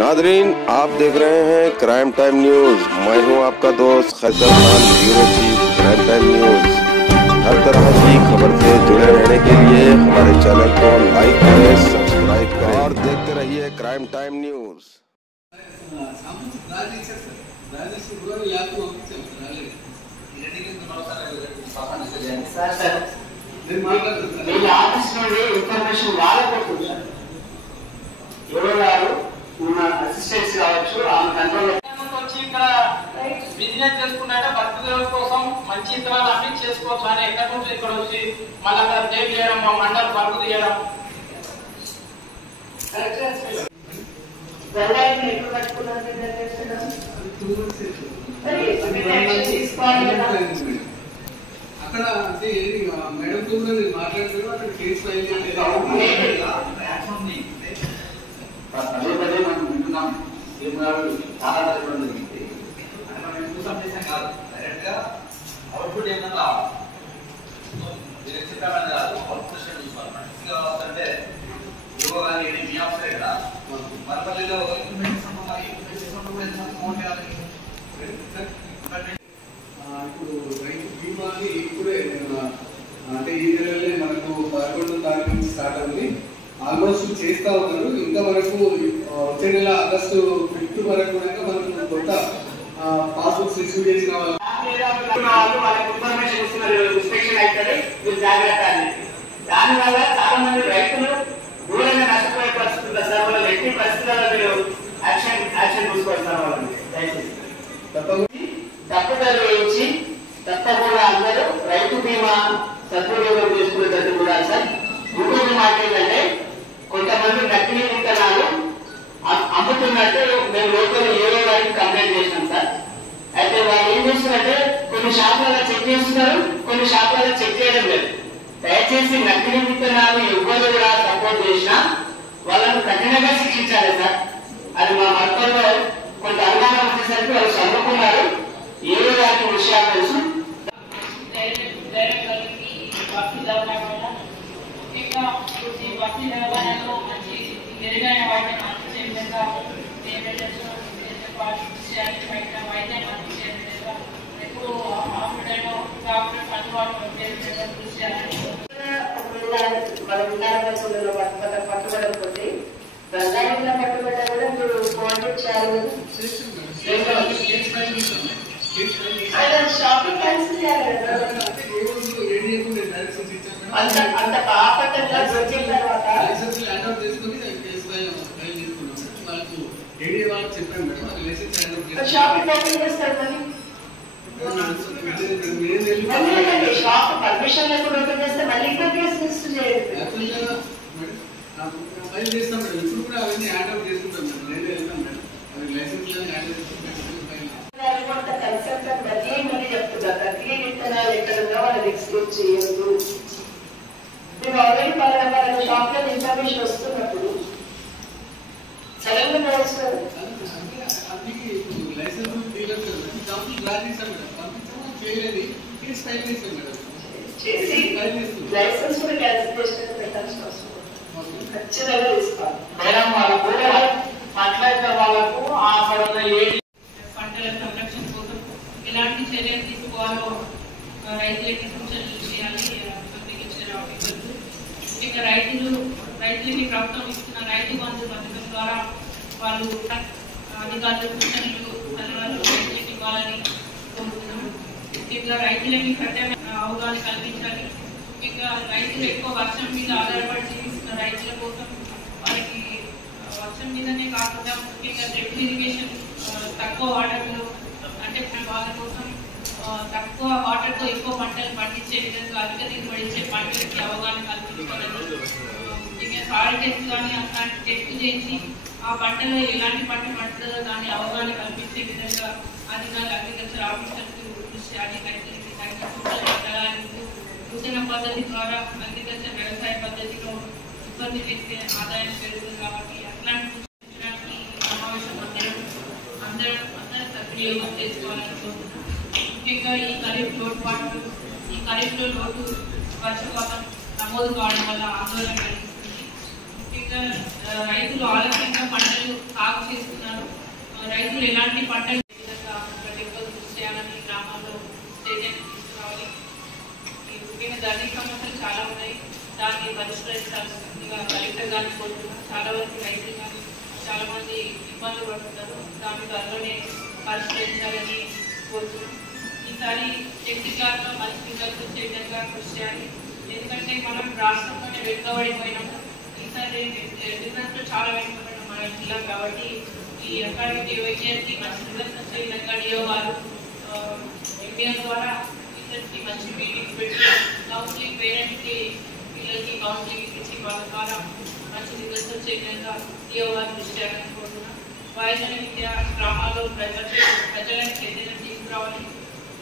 Nadreen, आप देख रहे हैं क्राइम टाइम न्यूज। मैं हूं आपका दोस्त Khaiser Khan, bureau chief crime time news. हर तरह की खबर से जुड़े रहने के लिए हमारे चैनल को लाइक करें, सब्सक्राइब करें और देखते रहिए क्राइम टाइम न्यूज। అసిస్టెంట్స్ కావచ్చు ఆమె కంట్రోల్ వచ్చి ఇక్కడ బిజినెస్ చేసుకున్నాక భక్తుల కోసం మంచి ఇతరాలు అన్ని చేసుకోవచ్చు అని ఎక్కడి నుంచి ఇక్కడ వచ్చి మళ్ళీ అక్కడ టేక్ చేయడం మా మండలి పరుగు తీయడం అక్కడ అంటే మేడం తో కూడా నేను మాట్లాడుతున్నాను. అక్కడ కేసు ఫైల్ పదే పదే మనం వింటున్నాం. చాలా తరగతి జరిగింది అంటే మనం ఎందుకు సందేశం కాదు, డైరెక్ట్ గా అవుట్పుట్ ఏమన్నా చిత్రమైన కాదు, అవుట్పుట్ చూసుకోవాలి. మంచిగా వస్తుంటే యోగా కానీ ఏది మీ అవసరం కదా మరపల్లిలో ఇప్పుడు రైతు బీమాని ఇప్పుడే అంటే ఈ నెలలోనే మనకు 11వ తారీఖు నుంచి స్టార్ట్ అవుతుంది. ఆల్మోస్ట్ చేస్తా ఉన్నారు. ఇంకా మనకు వచ్చే నెల ఆగస్టు 5 వరకు మనకు కొత్త పాస్బుక్స్ ఇష్యూ చేసిన దానివల్ల చాలా మంది రైతులు దూరంగా నష్టపోయే పరిస్థితులు సార్. వాళ్ళు ఎట్టి పరిస్థితుల్లో మీరు యాక్షన్ తీసుకోవాలి వాళ్ళని. దయచేసి తప్పుదలు వేయించి తప్పకుండా అందరూ రైతు బీమా సద్వినియోగం చేసుకునేటట్టు కూడా సార్. ఇంకొక మాట ఏంటంటే కొంతమంది నకిలీ విత్తనాలు అమ్ముతున్నట్టు మేము లోకల్ ఏవో గారికి కంప్లైంట్ చేసినాం సార్. అయితే వాళ్ళు ఏం చేస్తున్నారంటే కొన్ని షాపులలో చెక్ చేస్తున్నారు, కొన్ని షాపులలో చెక్ చేయడం లేదు. దయచేసి నకిలీ విత్తనాలు ఎవరు కూడా సపోర్ట్ చేసినా వాళ్ళను కఠినంగా శిక్షించాలి సార్. అది మా వర్గంలో కొంత అనుమానం వచ్చేసరికి వాళ్ళు చదువుకున్నారు, ఏవో గారికి విషయాలు తెలుసు. బస్సు నిర్వహణలో మంచి మెరుగైన వైద్యం అందించే విధంగా వైద్యం అందించే విధంగా ఎప్పుడు హాస్పిటల్లో డాక్టర్స్ అందుబాటులో ఉండే విధంగా కృషి చేయాలని మన విన్నారంలో పట్టుబడకపోతే రసాయన పట్టుబడ్డ కూడా మీరు కాంటాక్ట్ చేయాలి. షాపింగ్ క్యాన్సిల్ చేయాలి కదా. అంత పాపట్టంగా వచ్చిన తర్వాత షాపింగ్ ఓపెన్ చేస్తారు. మళ్ళీ షాప్ పర్మిషన్ లేకుండా ఓపెన్ చేస్తే మళ్ళీ ఇంకా కేసు రిజిస్టర్ చేయాలి. ఇప్పుడు కూడా అవన్నీ హ్యాండ్ ఓవర్ చేసుకుంటాం మేడం. నేను వెళ్తాం మేడం. అది లైసెన్స్ కన్సల్టెంట్ మళ్ళీ మళ్ళీ చెప్తున్నారు నకిలీ విత్తనాలు ఎక్కడ ఉన్నా వాళ్ళని ఎక్స్క్లూడ్ చేయొద్దు. మేము ఆల్రెడీ పలానా షాప్ లో ఇన్ఫర్మేషన్ వస్తున్నప్పుడు సడన్ గా లైసెన్స్ కూడా క్యాన్సిల్ పెట్టాల్సిన అవసరం ఖచ్చితంగా తీసుకోవాలి మేడం. వాళ్ళకు మాట్లాడిన వాళ్ళకు ఆ పరంగా పంటల సంరక్షణ కోసం ఎలాంటి చర్యలు తీసుకోవాలో రైతులకి సూచనలు చేయాలి. ఇంకా రైతులకి ప్రభుత్వం ఇస్తున్న రైతు బంధు పథకం ద్వారా వాళ్ళు అధికారుల సూచనలు రైతులకి ఇవ్వాలని కోరుతున్నాం. ఇంకా రైతులకి కఠినమైన అవగాహన కల్పించాలి. ఇంకా రైతులు ఎక్కువ వర్షం మీద ఆధారపడి జీవిస్తున్న రైతుల కోసం వారికి వర్షం మీదనే కాకుండా ముఖ్యంగా డ్రిప్ ఇరిగేషన్ తక్కువ వాటర్లో అంటే వాళ్ళ కోసం తక్కువ వాటర్తో ఎక్కువ పంటలు పండించే విధంగా అధిక దిగుబడి ఇచ్చే పంటలకి అవగాహన కల్పించాలని, ఇంకా సాయిల్ టెస్ట్ కానీ అట్లాంటి టెస్ట్ చేసి ఆ పంటలో ఎలాంటి పంట పండుతుందో దాన్ని అవగాహన కల్పించే విధంగా అధికారులు అగ్రికల్చర్ ఆఫీసర్స్ కృషి చేయాలి. రైతులకి తగిన సూచనలు పెట్టాలి. నూతన పద్ధతి ద్వారా అగ్రికల్చర్ వ్యవసాయ పద్ధతిలో ఇబ్బంది చేసే ఆదాయం పెరుగుతుంది కాబట్టి అట్లాంటి సూచించడానికి సమావేశం అందరూ సద్వినియోగం చేసుకోవాలని కోరుతున్నాం. ముఖ్యంగా ఈ ఖరీఫ్ లోటు వర్షపాతం నమోదు కావడం వల్ల ఆందోళన కలిగిస్తుంది. ముఖ్యంగా రైతులు ఆలస్యంగా పంటలు సాగు చేసుకుని రైతులు ఎలాంటి పంటలు ప్రతి ఒక్కరు కృషి చేయాలని గ్రామాల్లో చైతన్యం తీసుకురావాలి. ఈ ముఖ్యంగా ధరణి సమస్యలు చాలా ఉన్నాయి, దాన్ని పరిష్కరించాల్సిందిగా కలెక్టర్ గారిని కోరుతున్నాం. చాలా వరకు రైతులు కానీ చాలా మంది ఇబ్బందులు పడుతున్నారు, దాన్ని త్వరలోనే పరిష్కరించాలని కోరుతున్నాం. ఈసారి టెక్నికల్గా మంచి రిజల్ట్స్ వచ్చే విధంగా కృషి చేయాలి. ఎందుకంటే మనం రాష్ట్రంలోనే వెనుకబడిపోయినాము, ఈసారి రిజల్ట్స్లో చాలా వెనుకబడినాం మన జిల్లా. కాబట్టి ఈ అకాడమిక్ వైద్యానికి మంచి రిజల్ట్స్ వచ్చే విధంగా డిఓ గారు ఎంపీఎం ద్వారా టీచర్స్కి మంచి మీటింగ్స్ పెట్టి కౌన్సిలింగ్ పేరెంట్స్కి పిల్లలకి కౌన్సిలింగ్ ఇచ్చి వాళ్ళ ద్వారా మంచి రిజల్ట్స్ వచ్చే విధంగా డిఓ గారు కృషి చేయాలని కోరుతున్నాం. వైద్య విద్య గ్రామాల్లో ప్రజలను చైతన్యం తీసుకురావాలి.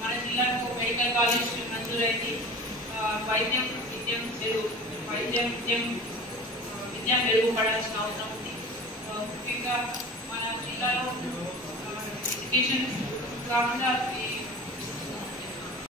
మన జిల్లాకు మెడికల్ కాలేజ్ మంజూరైంది. విద్య మెరుగుపడాల్సిన అవసరం ఉంది. ముఖ్యంగా మన జిల్లాలో ఎడ్యుకేషన్ కాకుండా